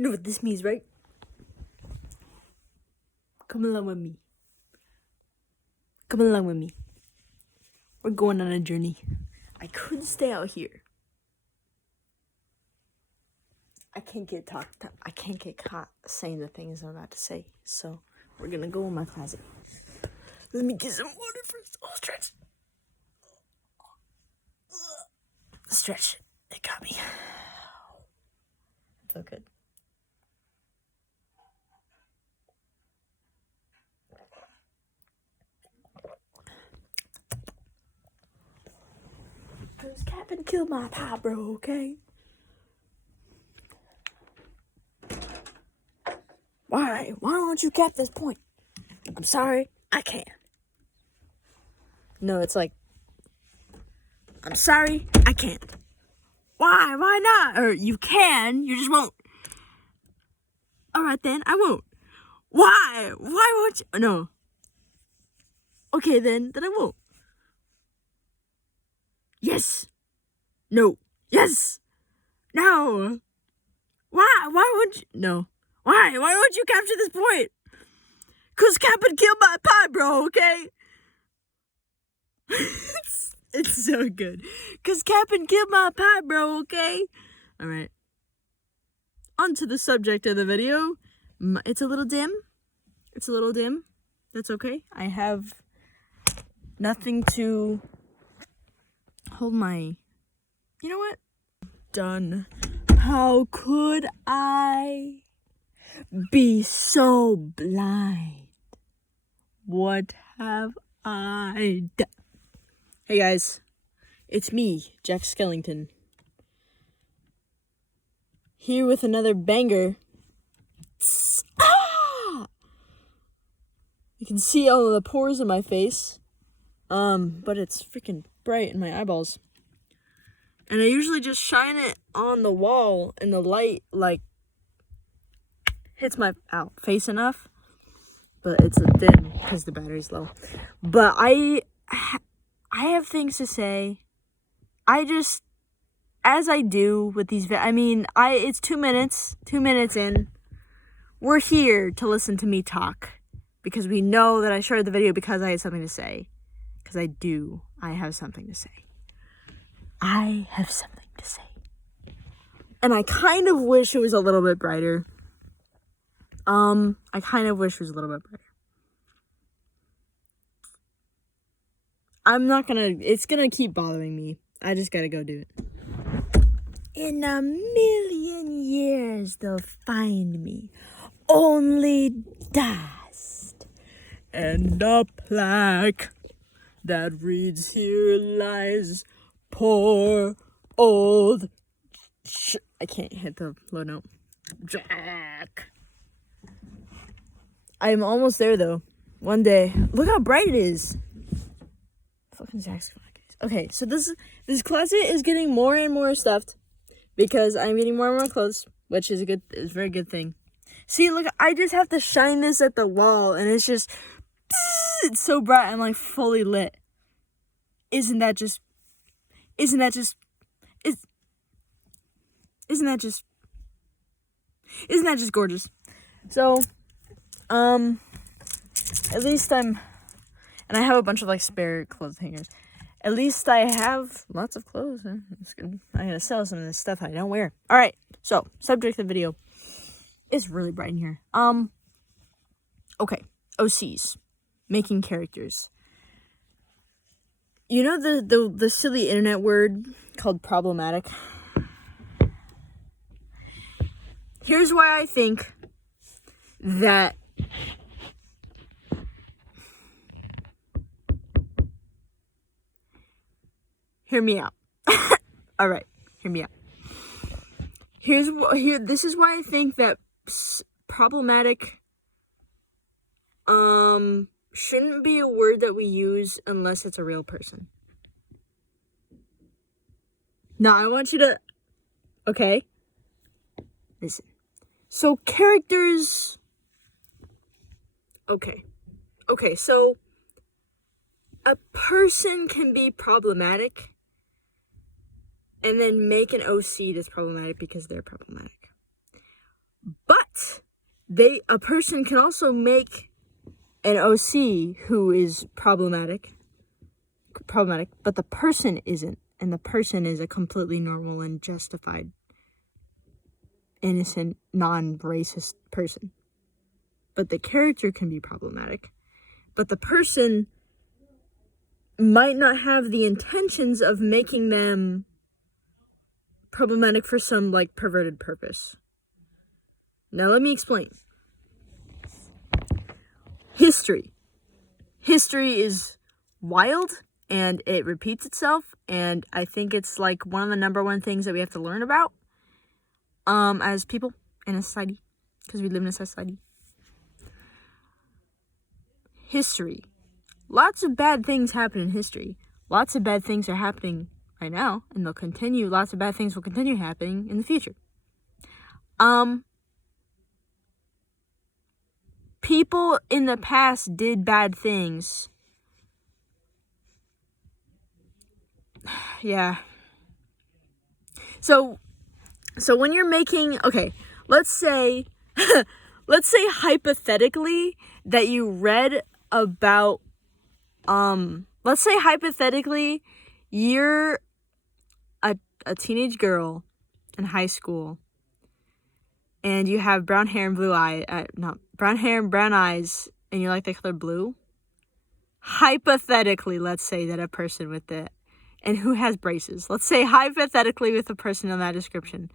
You know what this means, right? Come along with me. Come along with me. We're going on a journey. I could stay out here. I can't get caught saying the things I'm about to say. So we're gonna go in my closet. Let me get some water first. Oh, stretch. Stretch. It got me. It felt good. Cause Captain killed my pie, bro, okay? Why won't you cap this point? I'm sorry, I can't. No, it's like, I'm sorry, I can't. Why? Why not? Or you can, you just won't. Alright then, I won't. Why? Why won't you? No. Okay then I won't. Yes. No. Yes. No. Why? Why won't you? No. Why? Why won't you capture this point? Cause Captain killed my pie, bro, okay? It's so good. Cause Captain killed my pie, bro, okay? Alright. On to the subject of the video. It's a little dim. It's a little dim. That's okay. I have nothing to hold my... You know what? Done. How could I be so blind? What have I done? Hey guys, it's me, Jack Skellington, here with another banger. Ah! You can see all of the pores in my face, but it's freaking bright in my eyeballs. And I usually just shine it on the wall and the light, like, hits my face enough. But it's a dim because the battery's low. But I have things to say. I just, as I do with these, it's 2 minutes. 2 minutes in. We're here to listen to me talk. Because we know that I started the video because I had something to say. Because I do. I have something to say. I have something to say. And I kind of wish it was a little bit brighter. I kind of wish it was a little bit brighter. It's gonna keep bothering me. I just gotta go do it. In a million years, they'll find me. Only dust. And a plaque that reads, "Here lies poor old I can't hit the low note. Jack. I'm almost there though. One day. Look how bright it is. Fucking Zach's. Okay, so this closet is getting more and more stuffed because I'm getting more and more clothes, which is a very good thing. See, look, I just have to shine this at the wall and it's just it's so bright. I'm like fully lit. Isn't that just gorgeous? So, at least and I have a bunch of like spare clothes hangers. At least I have lots of clothes. It's good. I'm gonna sell some of this stuff I don't wear. All right. So, subject of the video. It's really bright in here. Okay. OCs, making characters. You know the silly internet word called problematic? Here's why I think that hear me out. All right, hear me out. This is why I think that problematic shouldn't be a word that we use unless it's a real person. Now, I want you to okay? Listen. So characters Okay, so a person can be problematic and then make an OC that's problematic because they're problematic. But a person can also make an OC who is problematic, but the person isn't, and the person is a completely normal and justified, innocent, non-racist person. But the character can be problematic, but the person might not have the intentions of making them problematic for some, like, perverted purpose. Now let me explain. History is wild, and it repeats itself, and I think it's, like, one of the number one things that we have to learn about as people in a society, because we live in a society. History. Lots of bad things happen in history. Lots of bad things are happening right now, and they'll continue. Lots of bad things will continue happening in the future. People in the past did bad things. Yeah. So when you're making, okay, let's say hypothetically that you read about, let's say hypothetically you're a teenage girl in high school, and you have brown hair and brown hair and brown eyes, and you like the color blue. Hypothetically, let's say that a person with it, and who has braces, let's say hypothetically with a person on that description,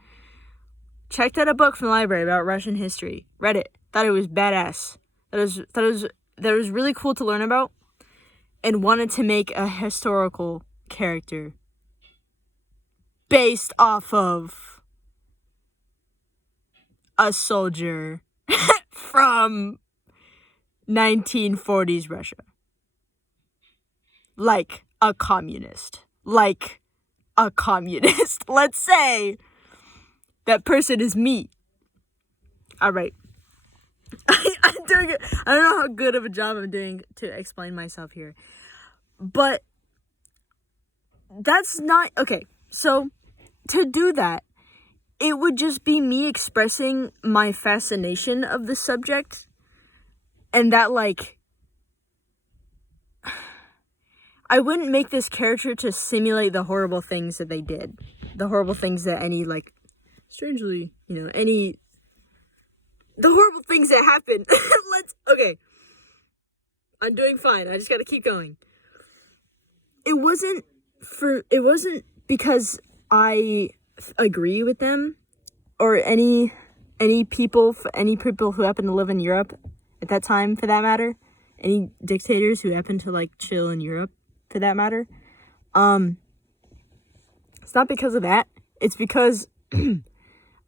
checked out a book from the library about Russian history, read it, thought it was badass, that it was really cool to learn about, and wanted to make a historical character based off of a soldier from 1940s Russia. Like a communist. Let's say that person is me. Alright. I'm doing it. I don't know how good of a job I'm doing to explain myself here. But that's not... Okay, so to do that, it would just be me expressing my fascination of the subject. And that, like... I wouldn't make this character to simulate the horrible things that they did. The horrible things that any, like... Strangely, the horrible things that happen. Okay. I'm doing fine. I just gotta keep going. It wasn't because I agree with them, or any people who happen to live in Europe at that time, for that matter. Any dictators who happen to, like, chill in Europe, for that matter. It's not because of that. It's because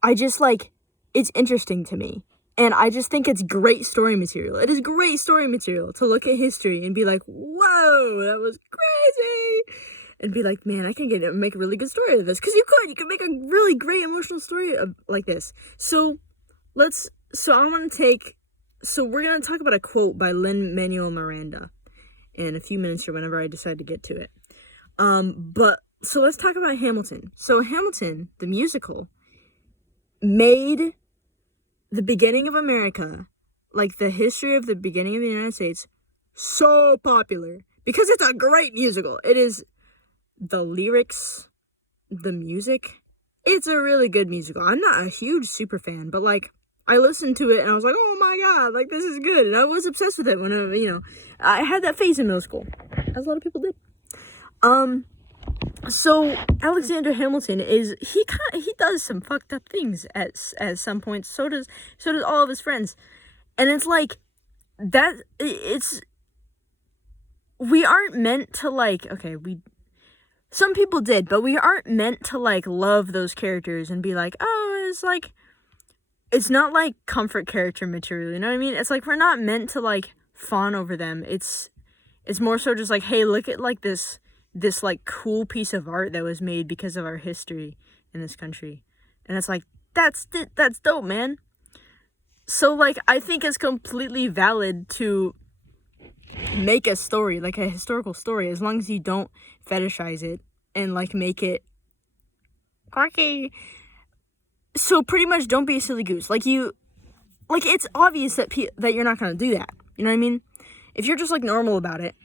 I just, like, it's interesting to me. And I just think it's great story material. It is great story material to look at history and be like, whoa, that was crazy. And be like, man, I can make a really good story out of this. Because you could make a really great emotional story like this. So we're going to talk about a quote by Lin-Manuel Miranda in a few minutes here whenever I decide to get to it. So let's talk about Hamilton. So Hamilton, the musical, made the beginning of America, like the history of the beginning of the United States, so popular. Because it's a great musical. It is the lyrics, the music. It's a really good musical. I'm not a huge super fan, but, like, I listened to it and I was like, oh my god, like, this is good. And I was obsessed with it when I had that phase in middle school, as a lot of people did. So Alexander Hamilton he does some fucked up things at some points. So does all of his friends, and it's like that. We aren't meant to, like, some people did, but we aren't meant to, like, love those characters and be like, oh, it's like, it's not like comfort character material, you know what I mean? It's like, we're not meant to, like, fawn over them. It's more so just like, hey, look at, like, this like cool piece of art that was made because of our history in this country. And it's like, that's dope, man. So, like, I think it's completely valid to make a story, like a historical story, as long as you don't fetishize it and, like, make it quirky. So pretty much don't be a silly goose. Like, like, it's obvious that that you're not going to do that. You know what I mean? If you're just, like, normal about it,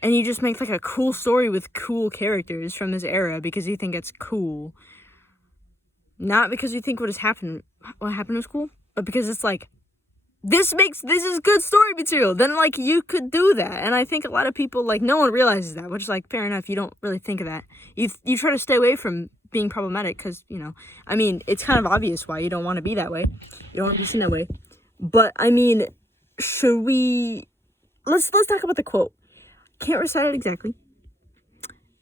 and you just make, like, a cool story with cool characters from this era because you think it's cool, not because you think what happened was cool, but because it's, like, this is good story material, then, like, you could do that. And I think a lot of people, like, no one realizes that, which is, like, fair enough. You don't really think of that. You try to stay away from being problematic because, you know, I mean, it's kind of obvious why you don't want to be that way. You don't want to be seen that way. But, I mean, should we... Let's talk about the quote. Can't recite it exactly.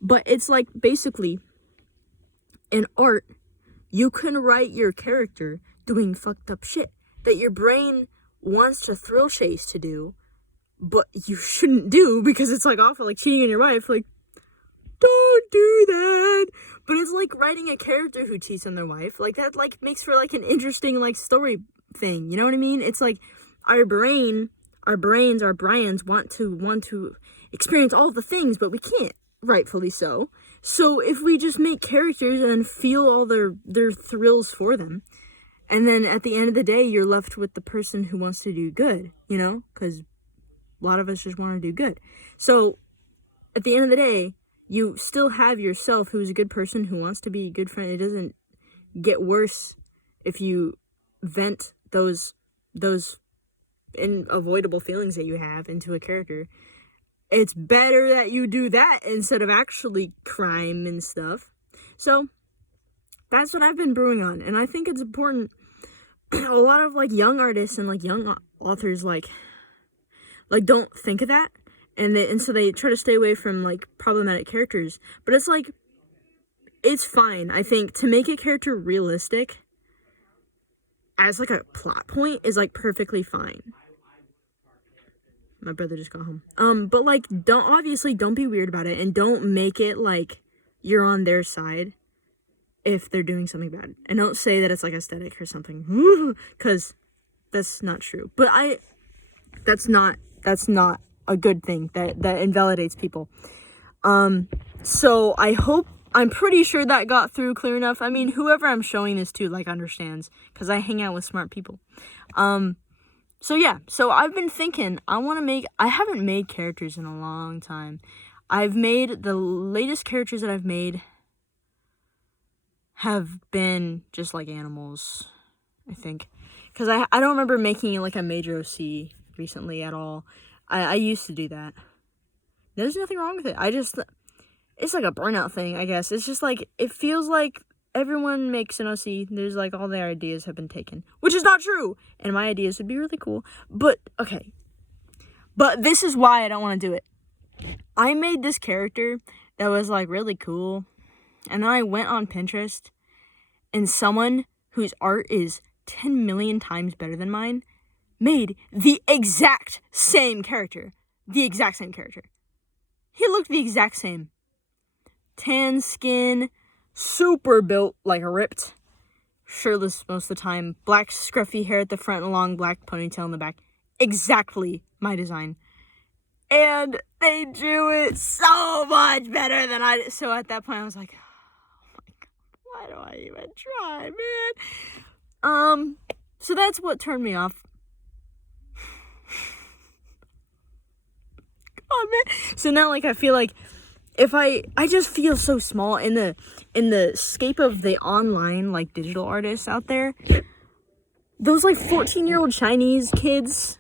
But it's, like, basically, in art, you can write your character doing fucked up shit that your brain wants to thrill chase to do, but you shouldn't do because it's, like, awful, like cheating on your wife. Like, don't do that. But it's like writing a character who cheats on their wife. Like, that, like, makes for, like, an interesting, like, story thing. You know what I mean? It's like our brains want to experience all the things, but we can't, rightfully so. So if we just make characters and then feel all their thrills for them, and then at the end of the day, you're left with the person who wants to do good, you know? Because a lot of us just want to do good. So at the end of the day, you still have yourself who's a good person who wants to be a good friend. It doesn't get worse if you vent those unavoidable feelings that you have into a character. It's better that you do that instead of actually crime and stuff. So that's what I've been brewing on, and I think it's important. A lot of, like, young artists and, like, young authors, like don't think of that, and so they try to stay away from, like, problematic characters. But it's, like, it's fine, I think, to make a character realistic as, like, a plot point is, like, perfectly fine. My brother just got home. But, like, don't be weird about it, and don't make it like you're on their side if they're doing something bad. And don't say that it's, like, aesthetic or something, because that's not true. But that's not a good thing. That invalidates people. So I'm pretty sure that got through clear enough. I mean, whoever I'm showing this to, like, understands, because I hang out with smart people. So yeah, so I've been thinking, I haven't made characters in a long time. The latest characters that I've made have been just, like, animals, I think. Because I don't remember making, like, a major OC recently at all. I used to do that. There's nothing wrong with it. It's like a burnout thing, I guess. It's just, like, it feels like everyone makes an OC. There's, like, all their ideas have been taken. Which is not true! And my ideas would be really cool. But, okay. But this is why I don't want to do it. I made this character that was, like, really cool. And then I went on Pinterest, and someone whose art is 10 million times better than mine made the exact same character. The exact same character. He looked the exact same. Tan skin, super built, like, ripped. Shirtless most of the time. Black scruffy hair at the front and long black ponytail in the back. Exactly my design. And they drew it so much better than I did. So at that point I was like, why do I even try, man? So that's what turned me off. Oh, man. So now, like, I feel like if I just feel so small in the scape of the online, like, digital artists out there. Those, like, 14-year-old Chinese kids.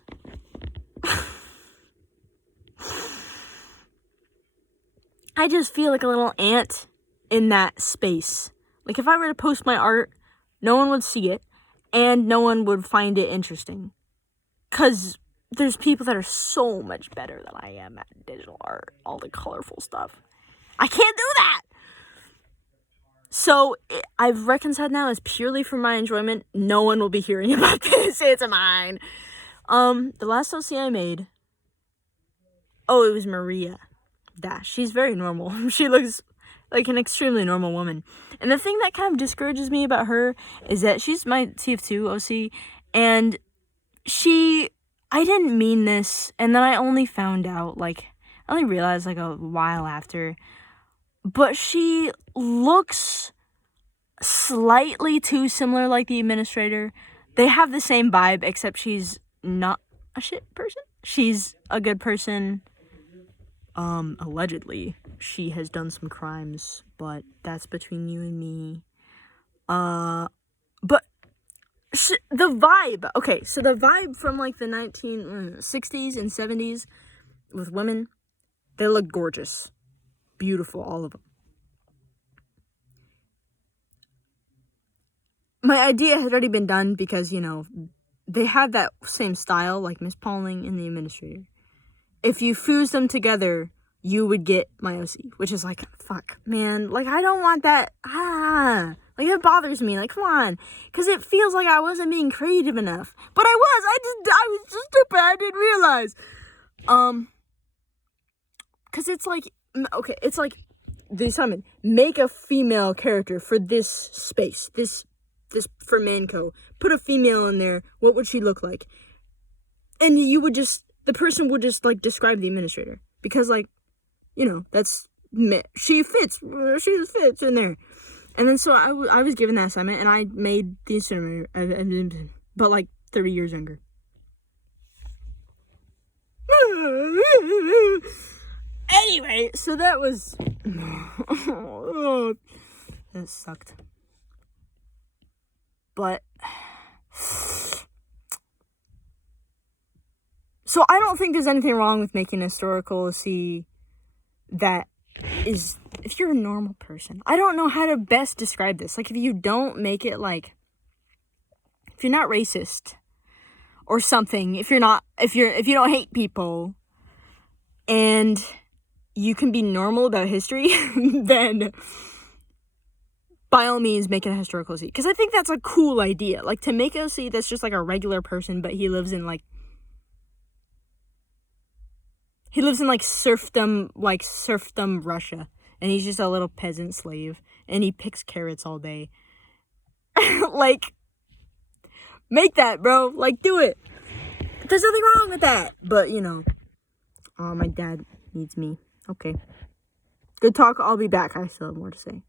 I just feel like a little ant in that space. Like, if I were to post my art, no one would see it, and no one would find it interesting. 'Cause there's people that are so much better than I am at digital art, all the colorful stuff. I can't do that! So, I've reconciled now as purely for my enjoyment. No one will be hearing about this. It's mine. The last OC I made, it was Maria. She's very normal. She looks like an extremely normal woman. And the thing that kind of discourages me about her is that she's my TF2 OC, and I didn't mean this, and then I only found out, like, I only realized, like, a while after, but she looks slightly too similar like the administrator they have the same vibe, except she's not a shit person. She's a good person. Allegedly, she has done some crimes, but that's between you and me. But the vibe, okay, so the vibe from like the 1960s and 70s with women, they look gorgeous, beautiful, all of them. My idea had already been done because, you know, they have that same style, like Miss Pauling and the Administrator. If you fuse them together, you would get my OC, which is like, fuck, man, like, I don't want that, like, it bothers me, like, come on, because it feels like I wasn't being creative enough, but I was just stupid, I didn't realize, because it's like, okay, it's like, the assignment, make a female character for this space, this for Manco, put a female in there, what would she look like, and you would just, the person would just, like, describe the Administrator, because, like, you know, that's, she fits in there. And then so I was given that assignment, and I made the Incinerator, but, like, 30 years younger. Anyway, so that was, that sucked. But, so I don't think there's anything wrong with making a historical OC that is, if you're a normal person. I don't know how to best describe this. Like, if you don't make it, like, if you're not racist or something, if you don't hate people and you can be normal about history, then by all means make it a historical OC. Because I think that's a cool idea. Like, to make an OC that's just like a regular person, but he lives in serfdom Russia, and he's just a little peasant slave, and he picks carrots all day. Like, make that, bro. Like, do it. There's nothing wrong with that. But, you know, my dad needs me. Okay. Good talk. I'll be back. I still have more to say.